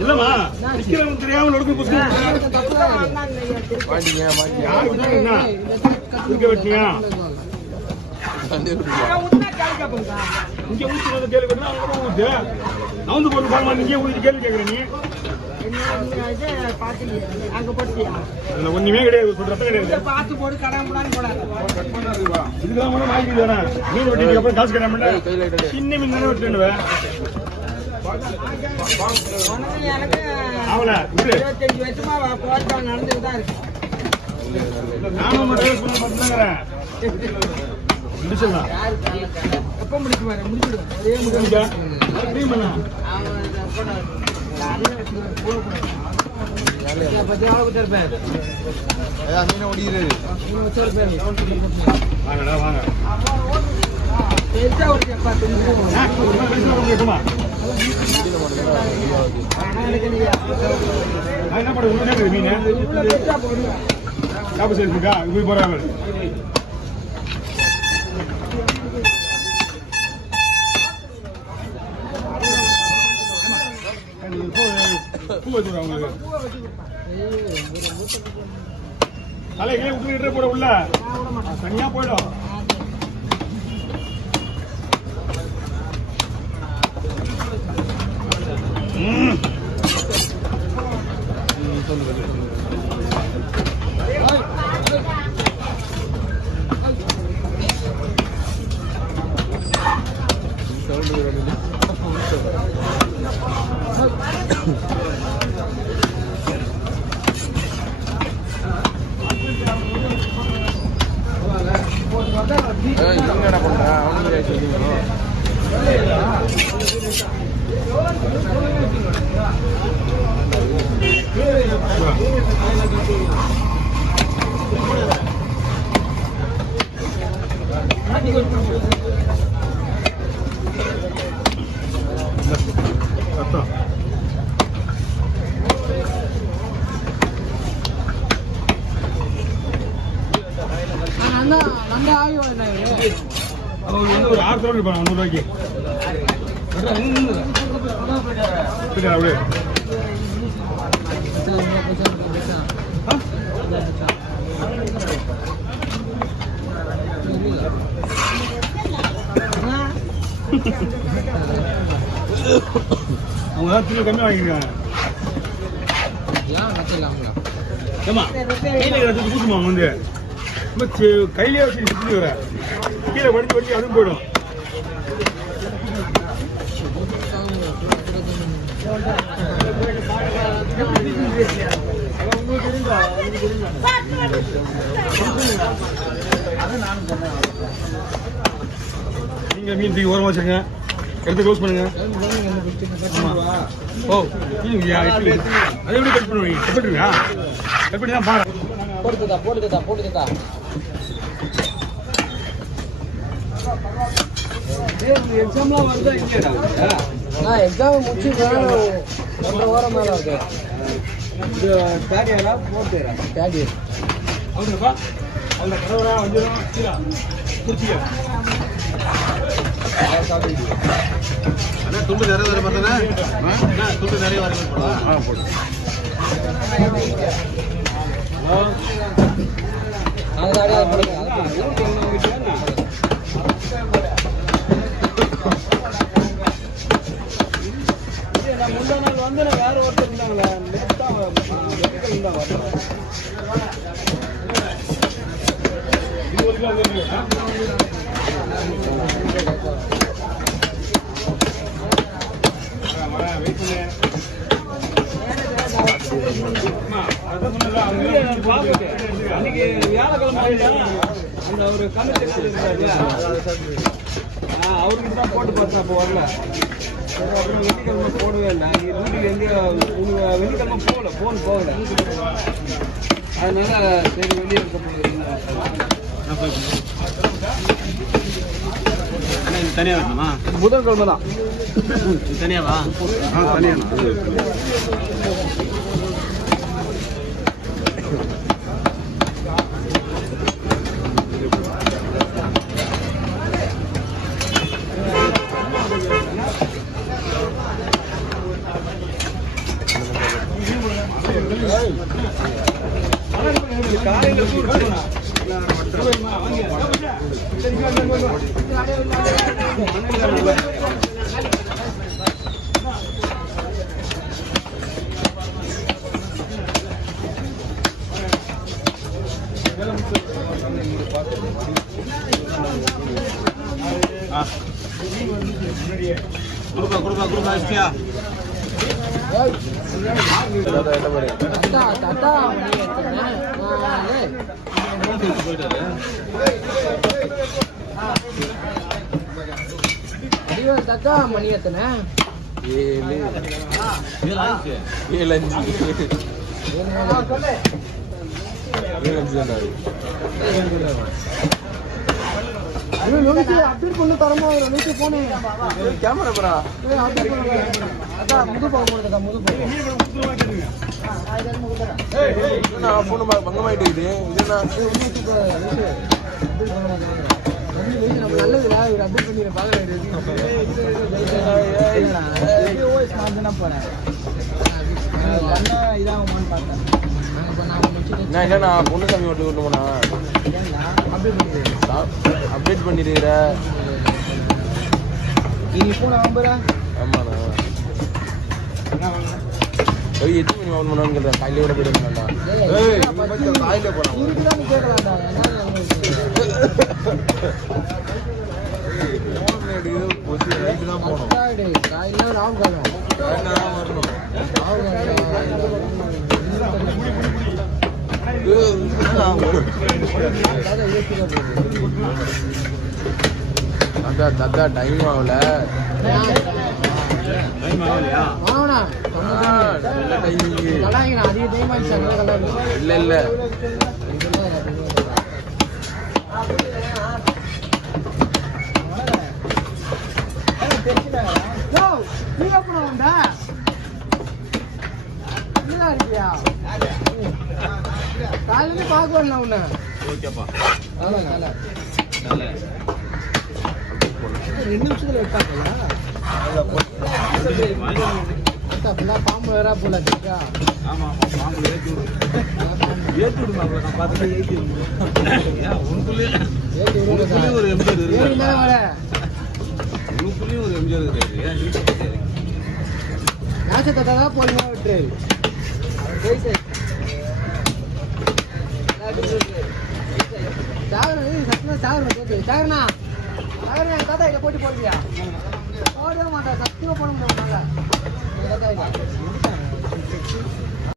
இல்லம்மா நிக்கிறவங்க தெரியாம நடுக்கு புடிச்சு வாண்டிங்க இங்க வெட்டியா இங்க ஊத்துறது கேள்வி கேட்டா அங்க ஊத்து நவுந்து போட்டு பாருமா நீங்க ஊத்தி கேள்வி கேக்குற நீ ஒண்ணுமே கிடையாது சொல்றப்ப கிடையாது இதுதான் கூட வாங்கி தானே மீன் வெட்டிட்டு அப்புறம் காசு கிடையாது சின்ன மீன் தானே வெட்டுவேன் அவள 25 வருஷமா போராட்டம் நடந்துதான் இருக்கு நானும் மட்டும் முடிச்சிடலாம் எப்ப முடிக்குமாரு முடிச்சுடுவேன் அதே முடிஞ்சா வாங்கடா வாங்க என்ன பண்ண மீன் ஞாபகம் சேர்த்துக்கா இது போறாங்க தலைகளே விட்டு போட உள்ள தனியா போயிடும் என்ன பண்ற ஒரு 6 ரூபாய் 100 ரூபாய்க்கு அவங்க தான் திரும்ப கம்மியாக வாங்கிருக்காங்க கூட்டுமா வந்து கையிலே வச்சு சுற்றி வர கீழே வடிச்சு வச்சு அதுவும் போயிடும் நீங்க மீன் தூக்கி ஓரமா வச்சிருங்க எடுத்து க்ளோஸ் பண்ணுங்க ஓ அதை எப்படி கட் பண்ணுவீங்க கட் பண்ணுவீங்க கட் பண்ணி தான் பாருங்க போட்டுக்கா எக்ஸாம்லாம் வருதா இல்லையா நான் எக்ஸாம் முடிச்சு 1.5 வாரம் மேலே இருக்கு இது தேர்ட் இயரா ஃபோர்த் இயரா தேர்ட் இயர் அவங்கப்பா அவங்க கடவுளா வந்துடும் குடிச்சியா அண்ணா துண்டு நிறைய வர பார்த்தா துண்டு நிறைய வர போடு முந்தா நாள் வந்து வேற ஒருத்தர் இருந்தாங்களே அன்னைக்கு வியாழக்கிழமை அந்த ஒரு கமிட்டி அவருக்கு தான் போட்டு பார்த்தேன் அப்போ வரல அப்புறம் வெள்ளிக்கிழமை போடவே இல்லை வீட்டுக்கு எங்கேயும் வெள்ளிக்கிழமை போகல அதனால சரி வெளியே இருக்க தனியா இருக்கணுமா புதன்கிழமை தான் தனியாவா தனியா குடுப்பா இஷ்டியா தக்கா மணி எத்தனை 7 அப்டேட் பண்ணு தரமா போனே கேமரா பரா அதான் முது போக போறதுக்கா முது போக நான் போன் பங்கமாயிட்டு இருக்குது நம்ம நல்லதுடா இவர் அப்டேட் பண்ணி போறேன் இதாகுமான்னு பார்த்தேன் நான் பொண்ணு சாமி ஓட்டு கொண்டு போனா அப்டேட் பண்ணிடுற நீ போன நம்பரா ஆமாண்ணா எத்தனை மணி ஆன் பண்ணான்னு கேட்டேன் காலையில கூட போயிடுங்கண்ணா காலையில போறான் கேட்கலாம்டா காலையில ராம் காலம் வரணும் தாத்தா டைம் ஆகல இல்ல இல்ல காலையில பாக்கல உன்ன ஓகேப்பா 2 நிமிஷத்துல வெட்டாங்களா பாம்பு வேற போல இருக்கா ஆமா பாம்பு ஏத்தி விடுங்க நான் பாத்துட்டு ஏத்தி விடுங்க உனக்குள்ளே ஒரு எம்ஜிஆர் இருக்கு உனக்குள்ளே ஒரு எம்ஜிஆர் இருக்கு நாச்ச தடா போறீங்க விட்டு சாகரண்ணா தாத்தா இதை போட்டு போடுறியா போடவே மாட்டா சத்தியமா போட முடியாது